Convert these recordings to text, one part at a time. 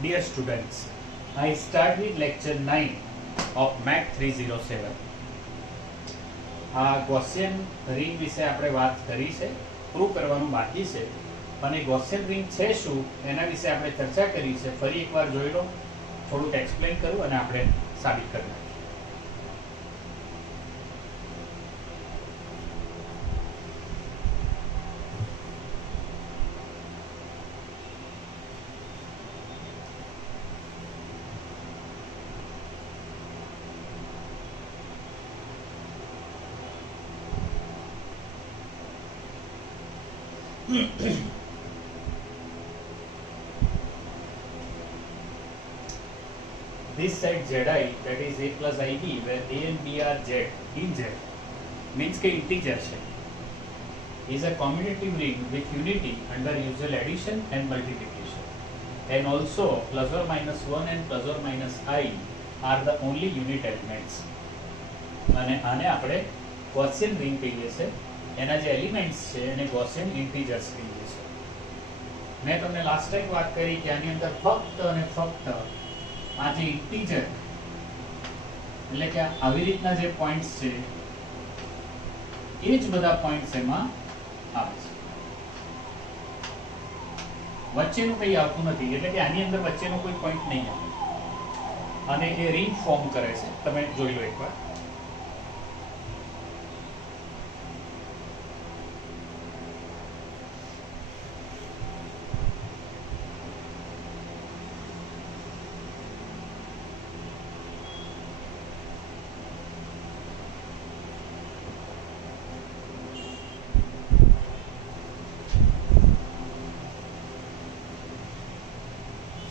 Dear students, I start with lecture 9 of MAC 307. આ Gaussian ring વિશે આપણે વાત કરી છે, પ્રૂવ કરવાનું બાકી છે, અને ગૌસિયન રિંગ છે શું એના વિશે આપણે ચર્ચા કરી છે. ફરી એકવાર જોઈ લો, થોડુંક એક્સપ્લેન કરું અને આપણે સાબિત કરી નાખીએ. This set Zi, that is a plus ib, where a and b are z in z, means के integer है, is a commutative ring with unity under usual addition and multiplication, and also plus or minus 1 and plus or minus I are the only unit elements. અને આને આપણે Gaussian ring કહીએ છીએ. એના જે એલિમેન્ટ્સ છે એને ગૌસિયન ઇન્ટીજર્સ કહીએ છીએ. મેં તમને લાસ્ટ ટાઈમ વાત કરી કે આની અંદર ફક્ત અને ફક્ત આ જે ઇન્ટીજર એટલે કે આવી રીતના જે પોઈન્ટ્સ છે એ જ બધા પોઈન્ટ્સ એમાં આવે છે, વચ્ચેનું કંઈ આવતું નથી. એટલે કે આની અંદર વચ્ચેનો કોઈ પોઈન્ટ નહીં આવે અને એ રિંગ ફોર્મ કરે છે. તમે જોઈ લો એકવાર.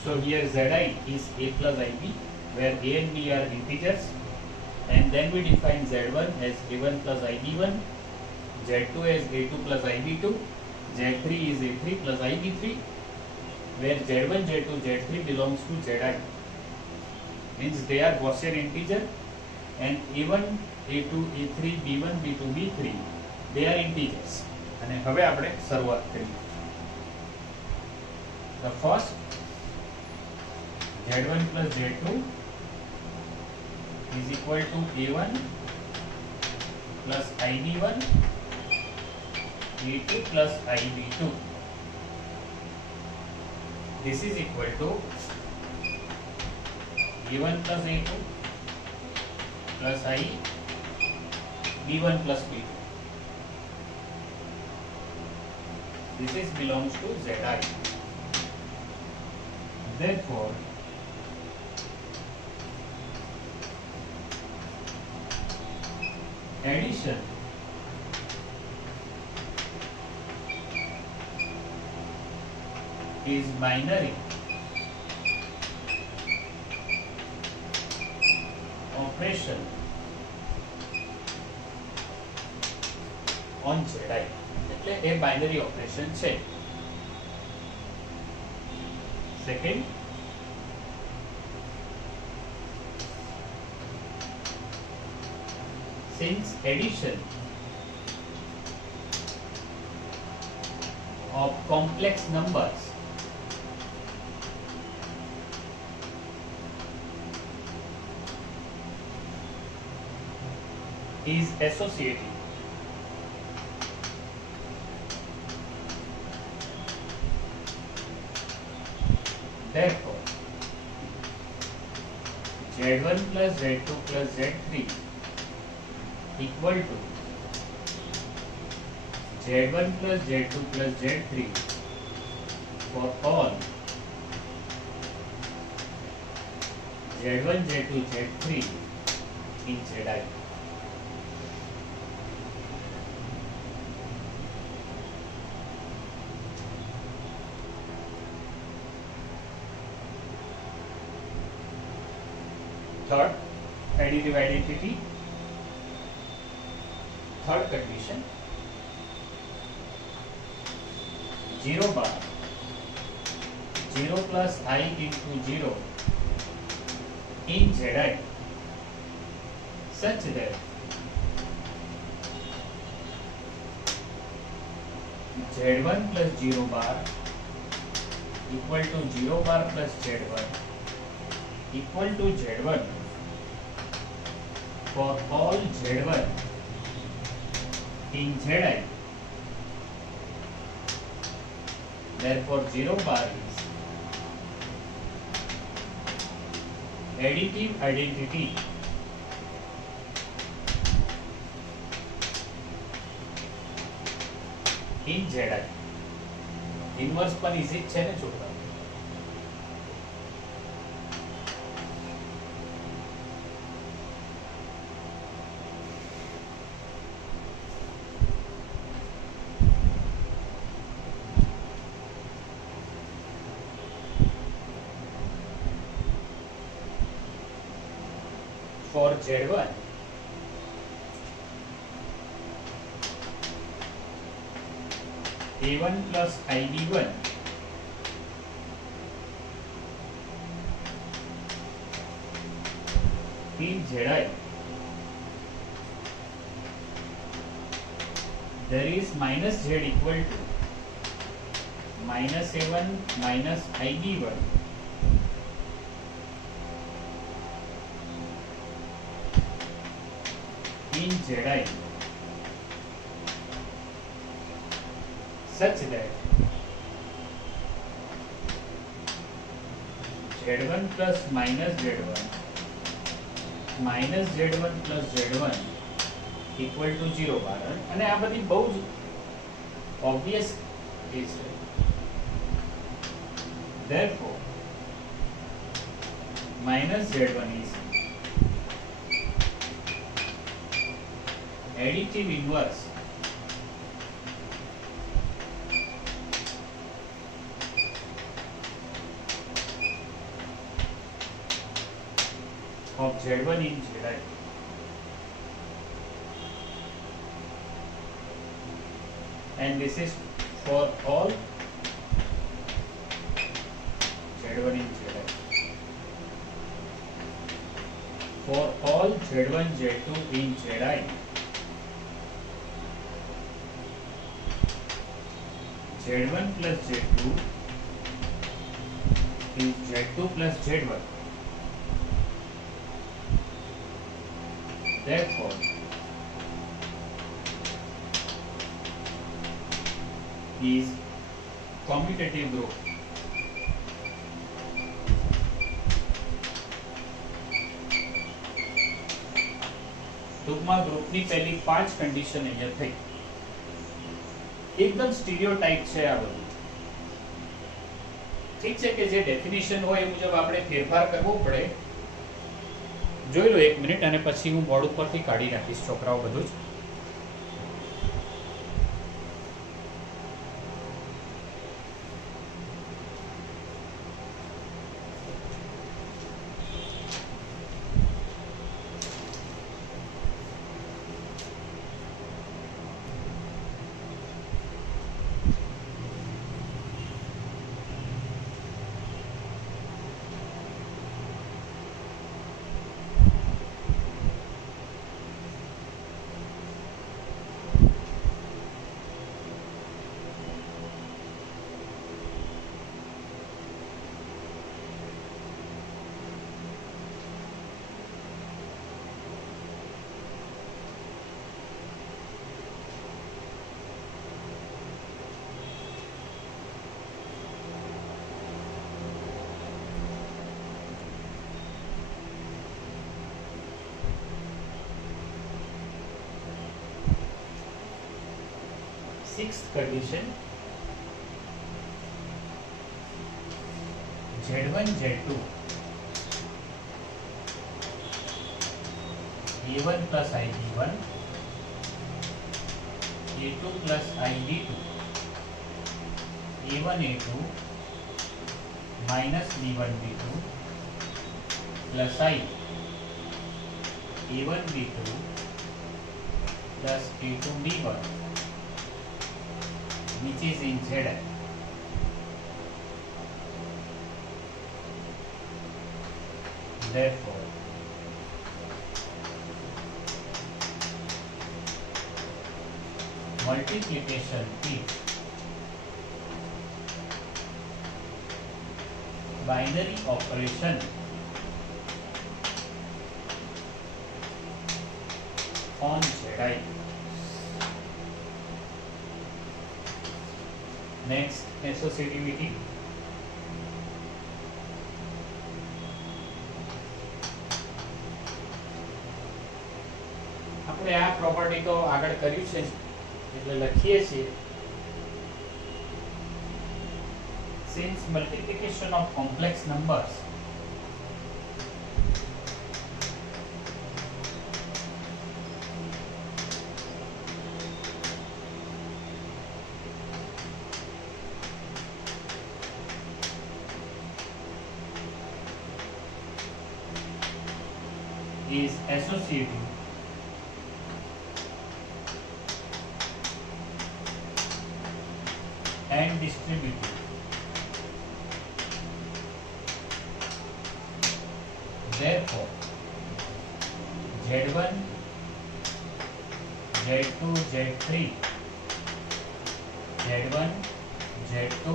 So here Zi is a plus ib, where a and b are integers, and then we define Z1 as a1 plus ib1, Z2 as a2 plus ib2, Z3 is a3 plus ib3, where Z1, Z2, Z3 belongs to Zi, means they are Gaussian integer, and a1, a2, a3, b1, b2, b3 they are integers. અને હવે આપણે શરૂઆત કરીએ. The first Z1 plus Z2 is equal to A1 plus IB1, A2 plus IB2. This is equal to A1 plus A2 plus I B1 plus B2. This is belongs to Zi. Therefore, addition is binary operation on Zi. એટલે એ binary operation છે. Second, since addition of complex numbers is associative, therefore Z1 plus Z2 plus Z3 equal to Z1 plus Z2 plus Z3 for all Z1, Z2, Z3 in Zi. Third, additive identity. Third condition, 0 bar 0 plus I into 0 in Zi such that Z1 plus 0 bar equal to 0 bar plus Z1 equal to Z1 for all Z1 in Zi. Therefore 0 bar is additive identity in Zi. Inverse पर इजी છે ને છોકરા. For Z1 A1 plus IB1 in Zi, there is minus Z equal to minus A1 minus IB1 in Zi such that Z1 plus minus Z1 minus Z1 plus Z1 equal to 0 bar. અને આ બધી બહુ જ obvious is. Therefore minus Z1 is additive inverse of Z1 in Zi. And this is for all Z1 in Zi. For all Z1 Z2 in Zi, Z1 plus Z2 is Z2 plus Z1. Therefore is commutative group. ટૂંકમાં ગ્રુપની પહેલી 5 કન્ડિશન અહીંયા થઈ. એકદમ સ્ટીરિયોટાઇપ છે આ બધું. ઠીક છે કે જે ડેફિનેશન હોય એ મુજબ આપણે ફેરફાર કરવો પડે. જોઈ લો 1 મિનિટ અને પછી હું બોર્ડ ઉપરથી કાઢી નાખીશ છોકરાઓ બધું જ. Sixth condition, Z1 Z2 A1 plus IB1 A2 plus IB2 A1 A2 minus B1 B2 plus I A1 B2 plus A2 B1 which is in Z. Therefore multiplication is binary operation on Zi. Next, associativity. આપણે આ પ્રોપર્ટી તો આગળ કર્યું છે એટલે લખીએ છીએ. Since multiplication of complex numbers is associative and distributive, therefore Z1, Z2, Z3, Z1, Z2,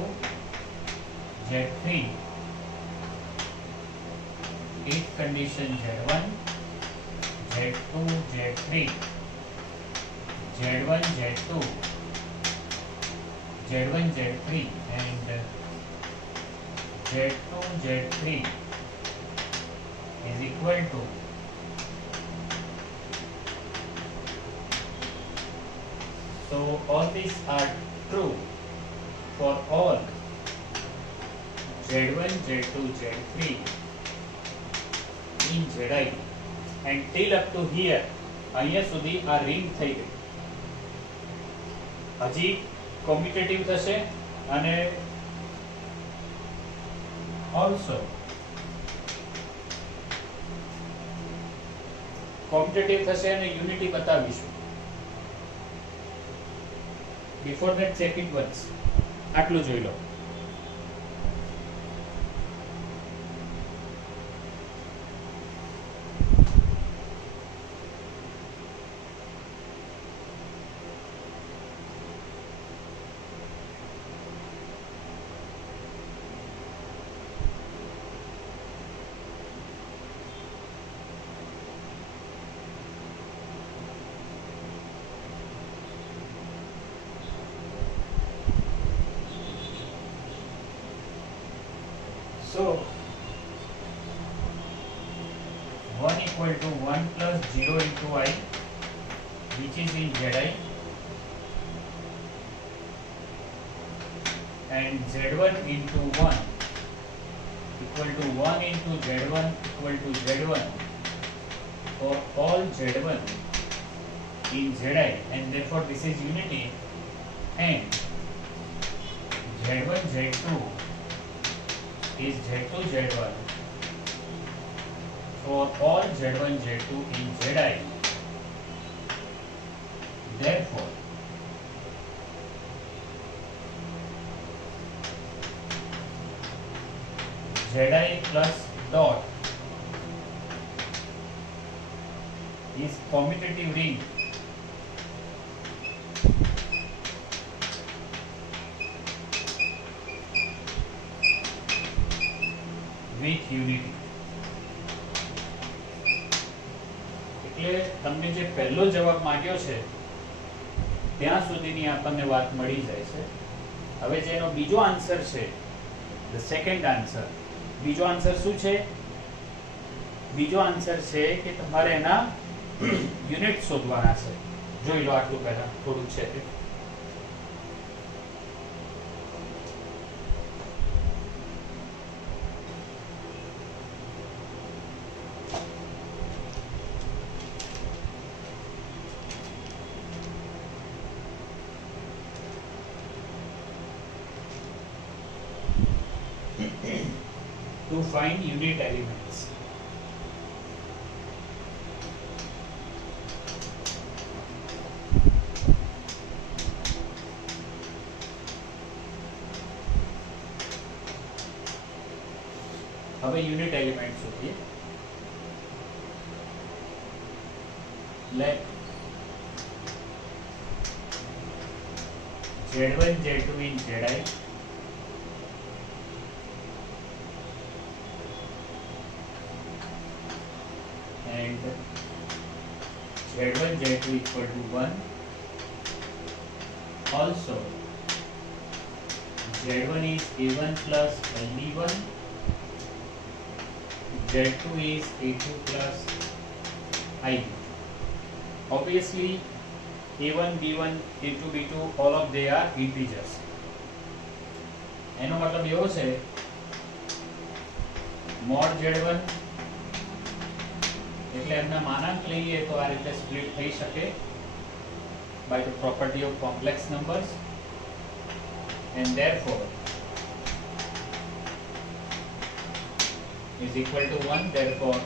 Z3, if condition Z1, Z2, Z3, Z1, Z2, Z1, Z3 and Z2, Z3 is equal to so all these are true for all Z1, Z2, Z3 in Zi and till up to here અહીંયા સુધી આ રિંગ થઈ ગઈ. હજી કોમ્યુટેટિવ થશે અને also commutative થશે અને યુનિટી બતાવીશું. Before that check it once. આટલું જોઈ લો. So 1 equal to 1 plus 0 into I, which is in Zi, and Z1 into 1 equal to 1 into Z1 equal to Z1 for all Z1 in Zi, and therefore this is unity, and Z1 Z2 is Z2 Z1 for all Z1 Z2 in Zi. Therefore Zi plus dot is commutative ring with unity. એટલે તમને જે પહેલો જવાબ માંગ્યો છે ત્યાં સુધીની આપણને વાત મળી જાય છે. હવે જેનો બીજો આન્સર છે, ધ સેકન્ડ આન્સર, બીજો આન્સર શું છે? બીજો આન્સર છે કે તમારે એના યુનિટ શોધવાના છે. જોઈ લો આટલું પહેલા થોડું છે તે. To find unit elements. હવે યુનિટ એલિમેન્ટ શોધીએ. Let Z1 Z2 in Zi and Z1 Z2 equal to 1. Also Z1 is A1 plus LB1, Z2 is A2 plus IB. Obviously A1, B1, A2, B2 all of they are integers. એનો મતલબ એવો છે mode Z1 એટલે એમના માનાંક લઈએ તો આ રીતે સ્પ્લિટ થઈ શકે by the property of complex numbers, and therefore is equal to 1. Therefore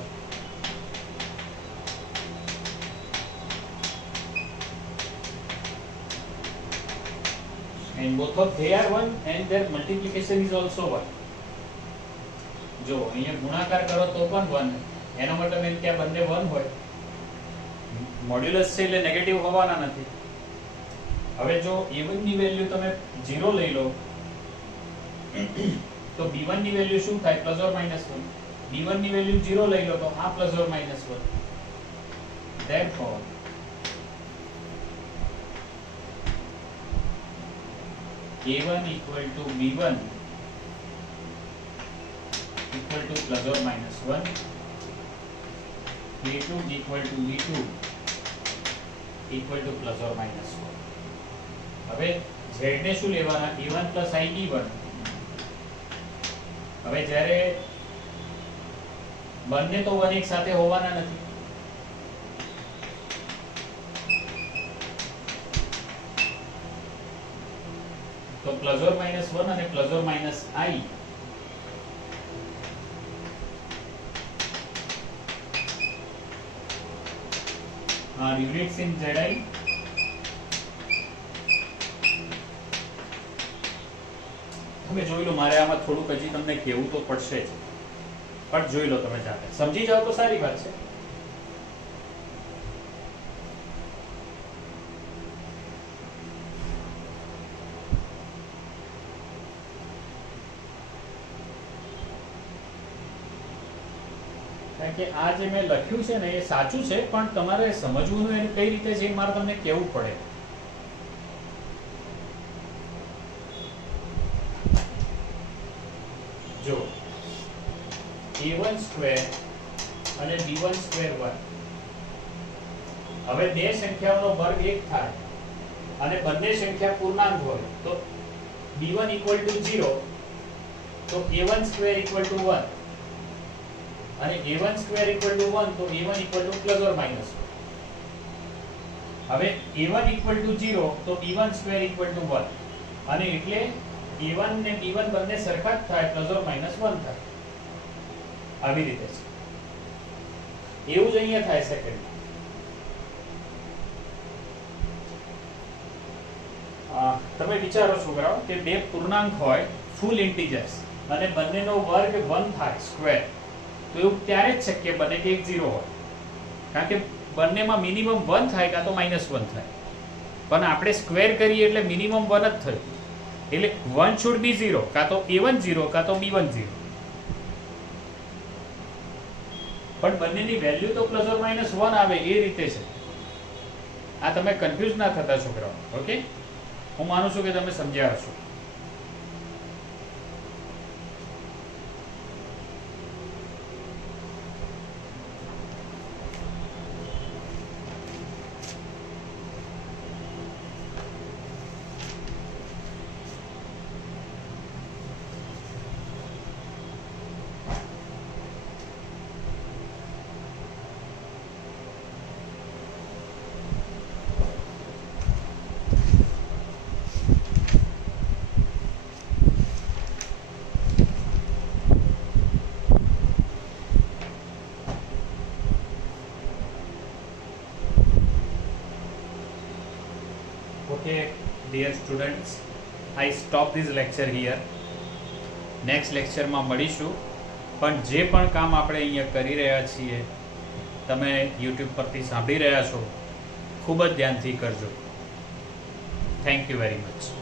and both of they are 1 and their multiplication is also 1. જો અહીંયા ગુણાકાર કરો તો પણ 1, એનો મતલબ એમ કે આ બંને 1 હોય. મોડ્યુલસ છે એટલે નેગેટિવ હોવાના નથી. હવે જો a1 ની વેલ્યુ તમે 0 લઈ લો તો b1 ની વેલ્યુ શું થાય પ્લસ ઓર માઈનસ 1. b1 ની વેલ્યુ 0 લઈ લો તો આ plus or minus 1. therefore a1 equal to b1 equal to plus or minus 1, a2 equal to b2 equal to plus or minus 1. હવે z ને શું લેવાના a1 plus ib1. હવે જ્યારે બંને તો 1 એક સાથે હોવાના નથી, તો પ્લસ ઓર માઈનસ 1 અને plus or minus i are units in zi. તમે જોઈ લો, મારે આમાં થોડુંક હજી તમને કહેવું તો પડશે જ, પણ જોઈ લો તમે જાતે, સમજી જાઓ તો સારી વાત છે. કારણ કે આ જે મેં લખ્યું છે ને એ સાચું છે, પણ તમારે સમજવું એને કઈ રીતે છે મારે તમને કહેવું પડે. જો a1 સ્ક્વેર અને b1 સ્ક્વેર 1, હવે બે સંખ્યાઓનો વર્ગ 1 થાય અને બંને સંખ્યા પૂર્ણાંક હોય તો b1 equal to 0, તો a1 સ્ક્વેર equal to 1 અને a1 સ્ક્વેર equal to 1 તો a1 equal to plus or minus 1. હવે a1 equal to 0 તો b1 સ્ક્વેર equal to 1 અને એટલે a1 ને b1 બંને સરખા જ થાય, પ્લસ ઓર માઈનસ 1 થાય. આવી રીતે છે, એવું જ અહીંયા થાય સેકન્ડ. તમે વિચારો છોકરાઓ કે બે પૂર્ણાંક હોય ફૂલ ઇન્ટીજર્સ અને બંનેનો વર્ગ 1 થાય સ્ક્વેર, તો એવું ત્યારે જ શક્ય બને કે એક 0 હોય, કારણ કે બંનેમાં મિનિમમ 1 થાય કાં તો -1 થાય. પણ આપણે સ્ક્વેર કરીએ એટલે મિનિમમ 1 જ થયું, એટલે 1 should be 0, કાં તો a1 0 કાં તો b1 0. પણ બંનેની વેલ્યુ તો પ્લસ ઓર માઈનસ 1 આવે એ રીતે છે. આ તમે કન્ફ્યુઝ ના થતા છોકરાઓ. ઓકે, હું માનું છું કે તમે સમજ્યા હશો. Okay, dear students, I stop this lecture here. Next lecture માં મળીશું. પણ જે પણ કામ આપણે અહીંયા કરી રહ્યા છીએ તમે YouTube પરથી સાંભળી રહ્યા છો, ખૂબ જ ધ્યાનથી કરજો. Thank you very much.